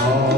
어.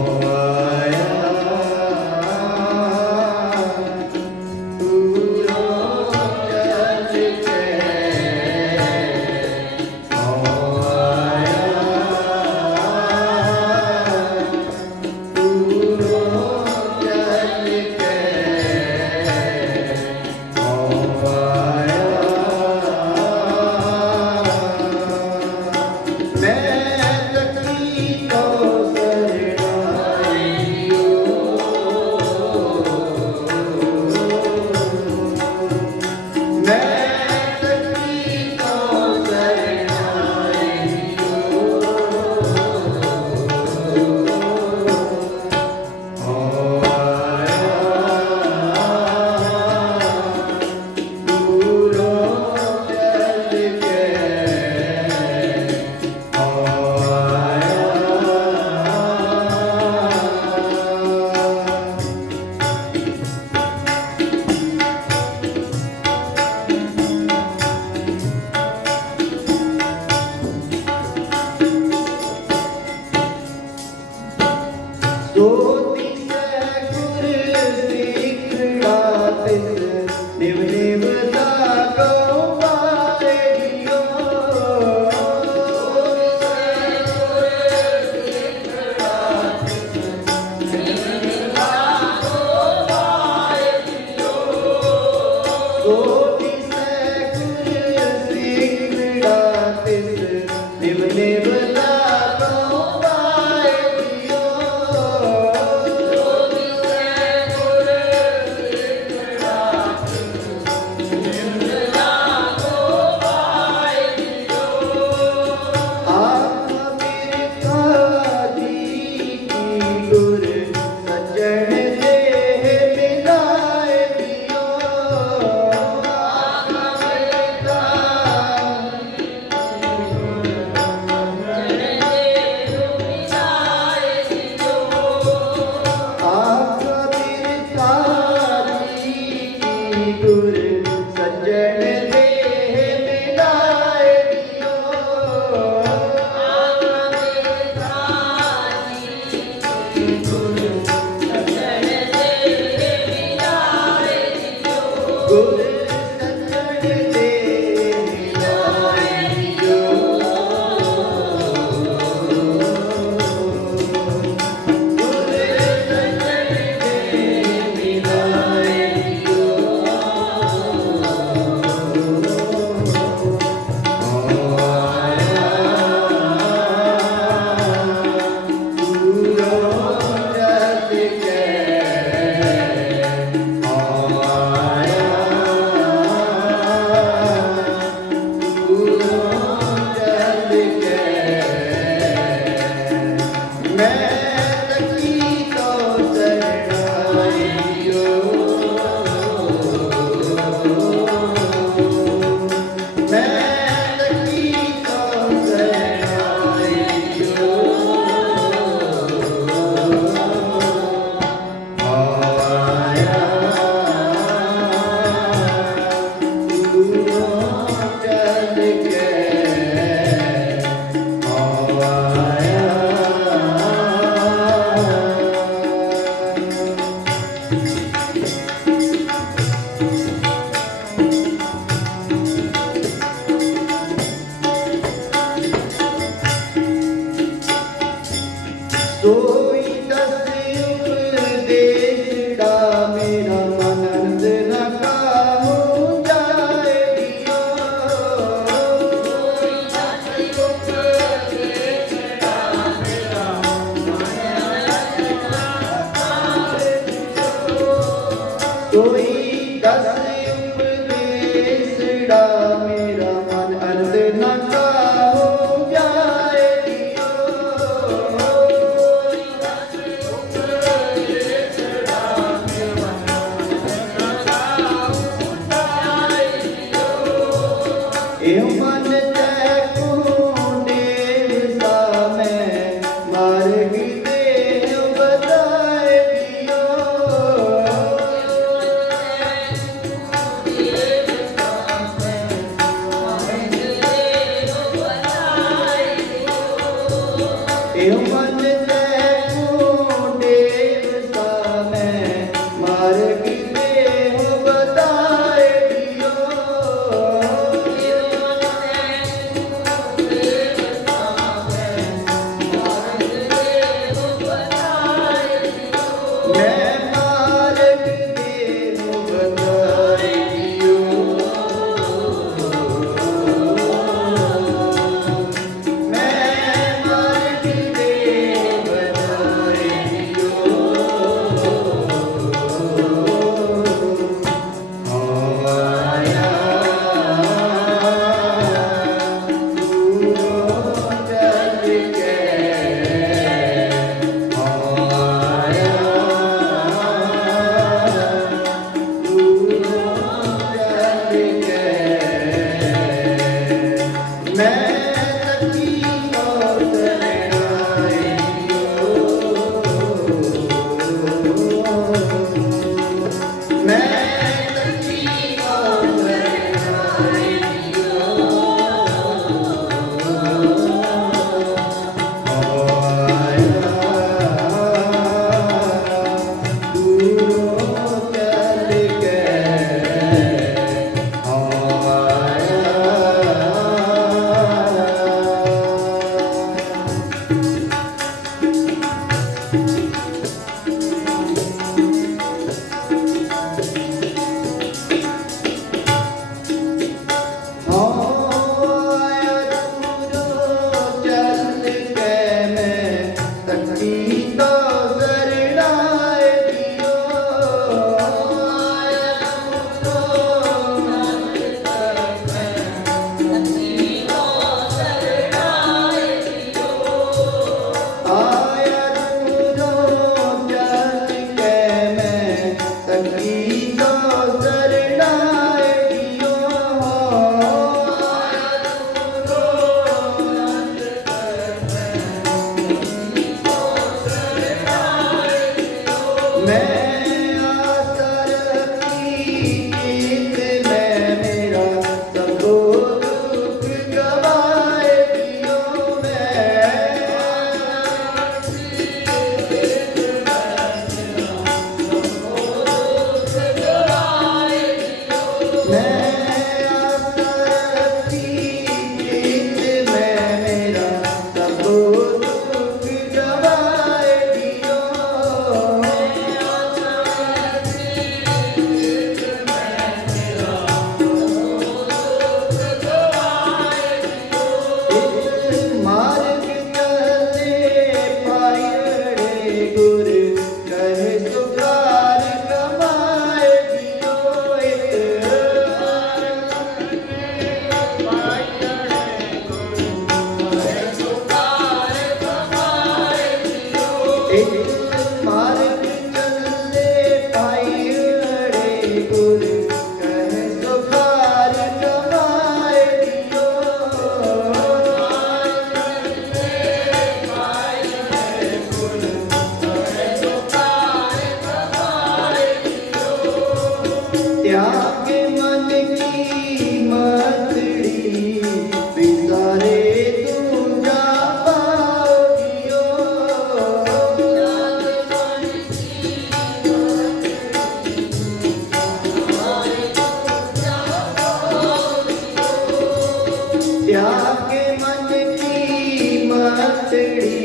காத்தடி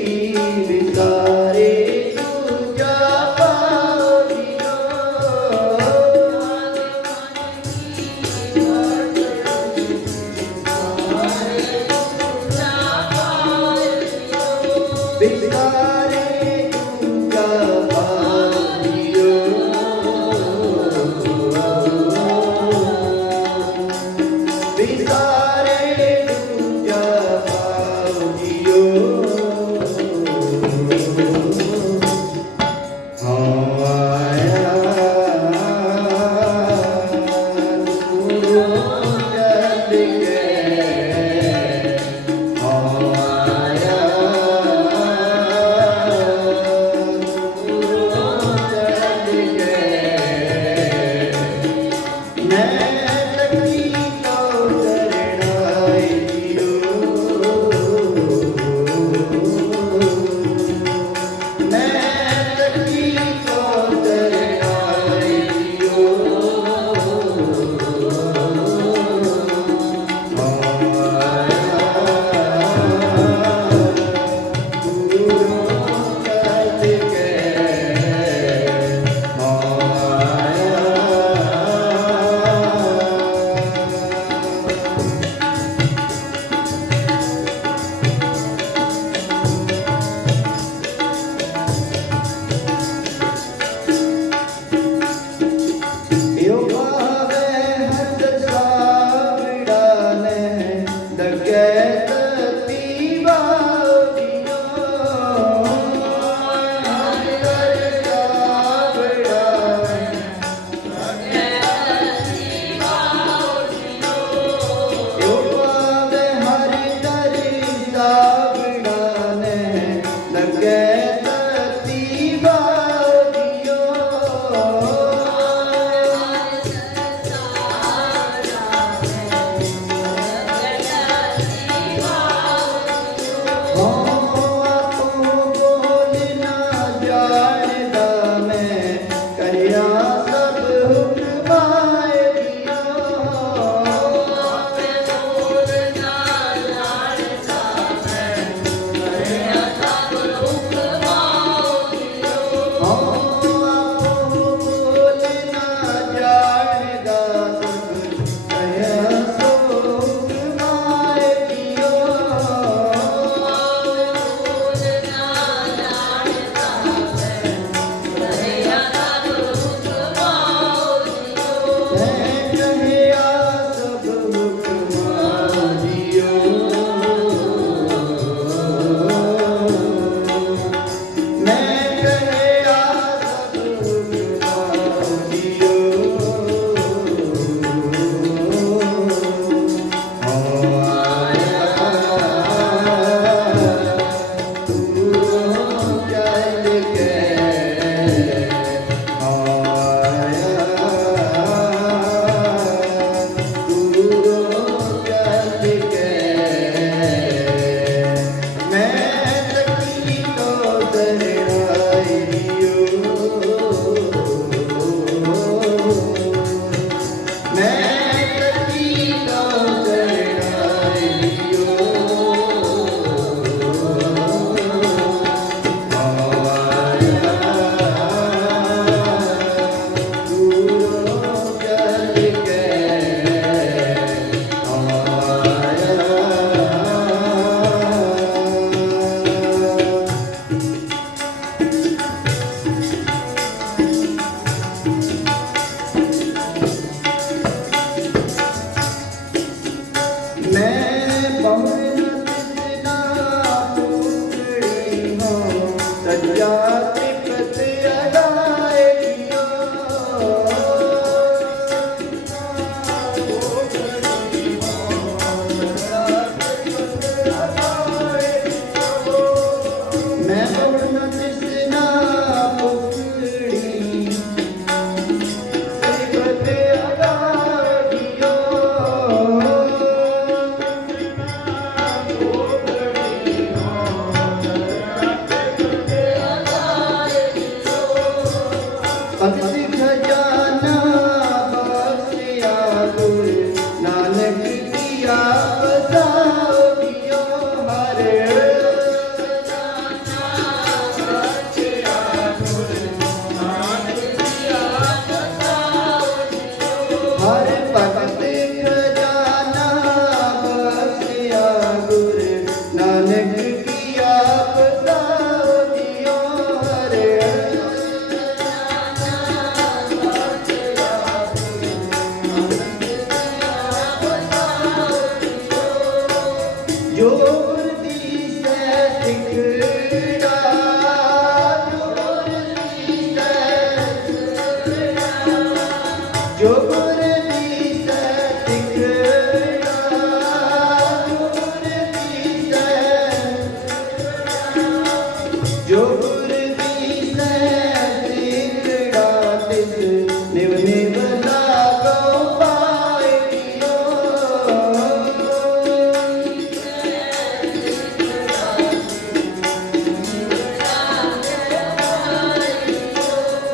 man.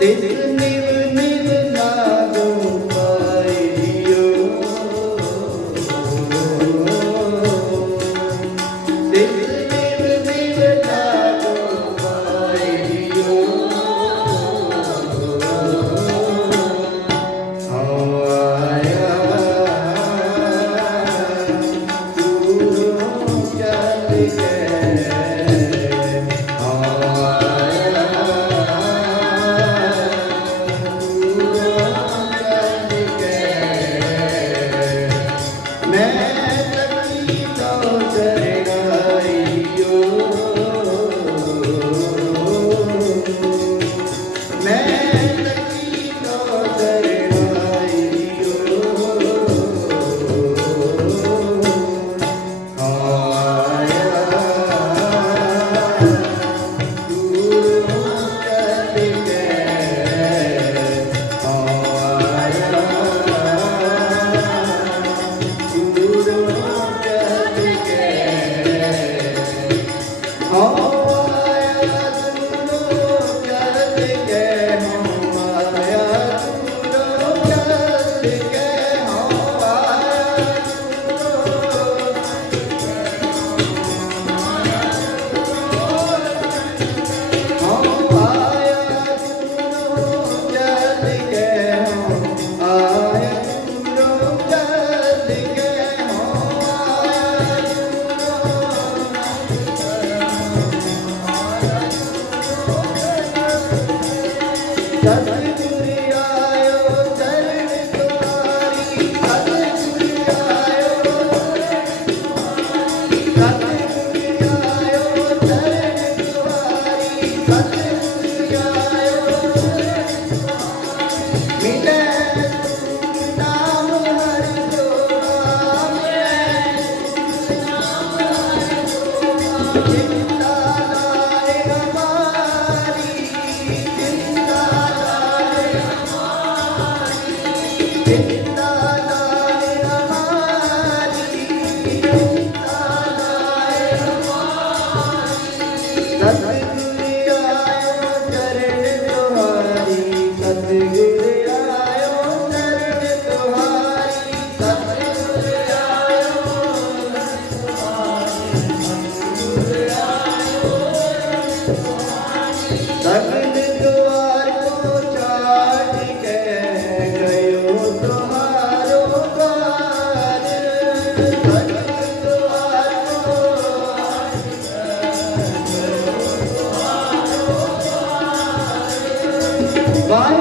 tem, tem. bien. ਵਾਹਿ